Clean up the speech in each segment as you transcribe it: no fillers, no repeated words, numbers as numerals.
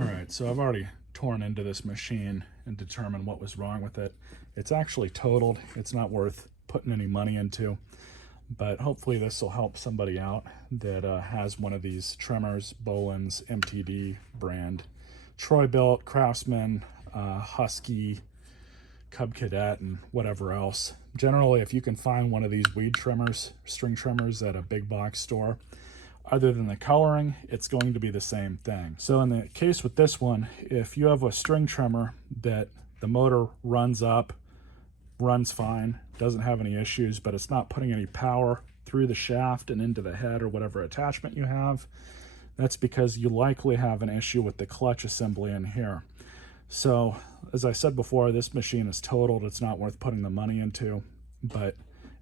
All right, so I've already torn into this machine and determined what was wrong with it. It's actually totaled. It's not worth putting any money into, but hopefully this will help somebody out that has one of these trimmers, Bolens, MTD brand, Troy-Bilt, Craftsman, Husky, Cub Cadet, and whatever else. Generally, if you can find one of these weed trimmers, string trimmers at a big box store, other than the coloring, it's going to be the same thing. So in the case with this one, if you have a string trimmer that the motor runs up, runs fine, doesn't have any issues, but it's not putting any power through the shaft and into the head or whatever attachment you have, that's because you likely have an issue with the clutch assembly in here. So as I said before, this machine is totaled. It's not worth putting the money into, but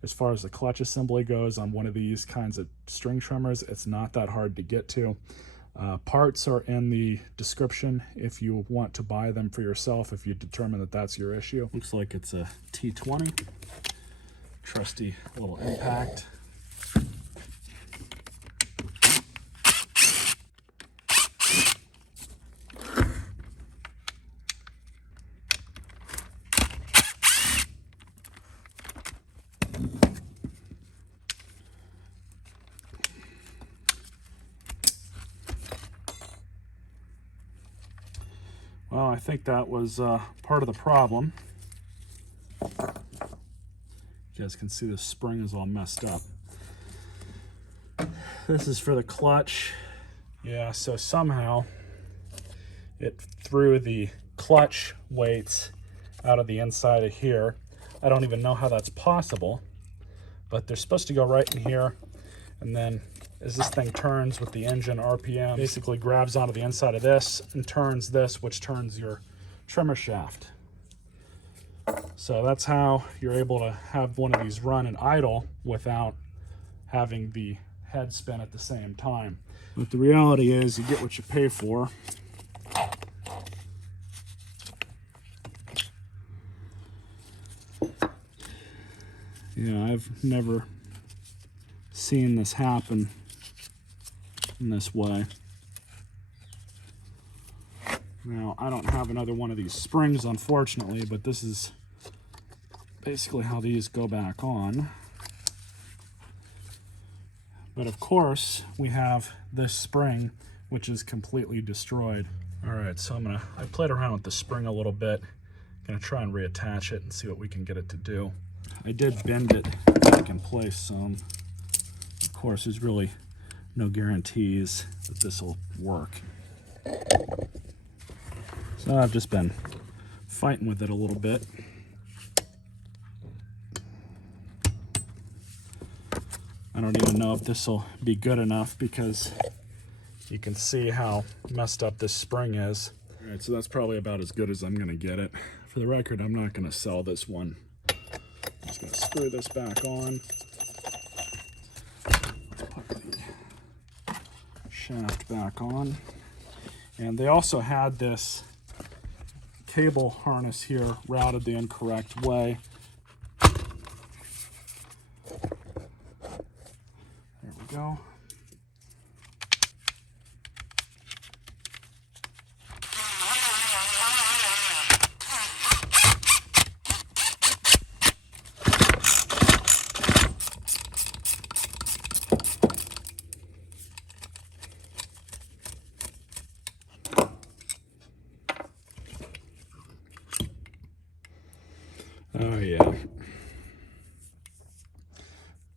as far as the clutch assembly goes on one of these kinds of string trimmers, it's not that hard to get to. Parts are in the description if you want to buy them for yourself, if you determine that that's your issue. Looks like it's a T20, trusty little impact. Well, I think that was part of the problem. You guys can see the spring is all messed up. This is for the clutch. Yeah, so somehow it threw the clutch weights out of the inside of here. I don't even know how that's possible, but they're supposed to go right in here, and then as this thing turns with the engine RPM, basically grabs onto the inside of this and turns this, which turns your trimmer shaft. So that's how you're able to have one of these run and idle without having the head spin at the same time. But the reality is you get what you pay for. Yeah, I've never seen this happen in this way. Now, I don't have another one of these springs, unfortunately, but this is basically how these go back on. But of course, we have this spring, which is completely destroyed. All right, so I played around with the spring a little bit. Gonna try and reattach it and see what we can get it to do. I did bend it back in place some. Of course, there's really no guarantees that this will work. So I've just been fighting with it a little bit. I don't even know if this will be good enough because you can see how messed up this spring is. All right, so that's probably about as good as I'm gonna get it. For the record, I'm not gonna sell this one. I'm just gonna screw this back on. Put the shaft back on. And they also had this cable harness here routed the incorrect way. There we go. Oh yeah,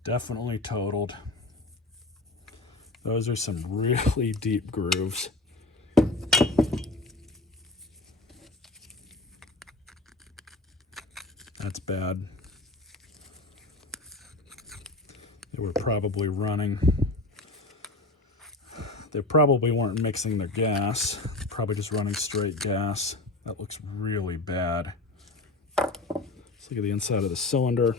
definitely totaled. Those are some really deep grooves. That's bad. They were probably running. They probably weren't mixing their gas. They're probably just running straight gas. That looks really bad. Let's look at the inside of the cylinder.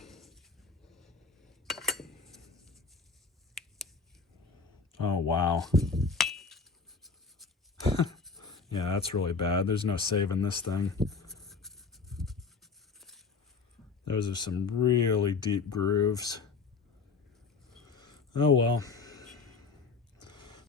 Oh, wow. Yeah, that's really bad. There's no saving this thing. Those are some really deep grooves. Oh, well.